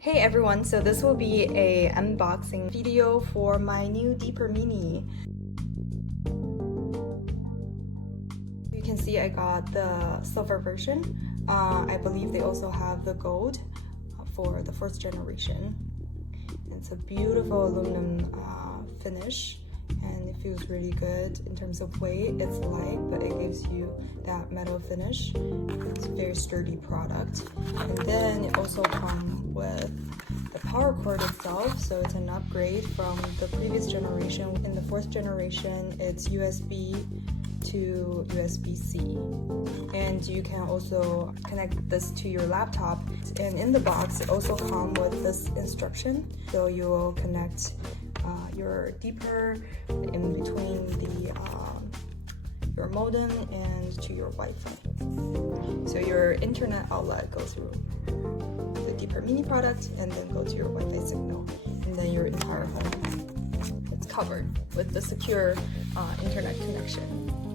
Hey everyone, so this will be a unboxing video for my new Deeper Mini. You can see I got the silver version. I believe they also have the gold for the first generation. It's a beautiful aluminum finish and it feels really good in terms of weight. It's light, but it gives you that metal finish. It's a very sturdy product. And then it also comes with the power cord itself, so it's an upgrade from the previous generation. In the fourth generation, it's USB to USB-C, and you can also connect this to your laptop. And in the box, it also comes with this instruction, so you will connect your Deeper in between the your modem and to your Wi-Fi. So your internet outlet goes through the Deeper Mini product and then go to your Wi-Fi signal, and then your entire home it's covered with the secure internet connection.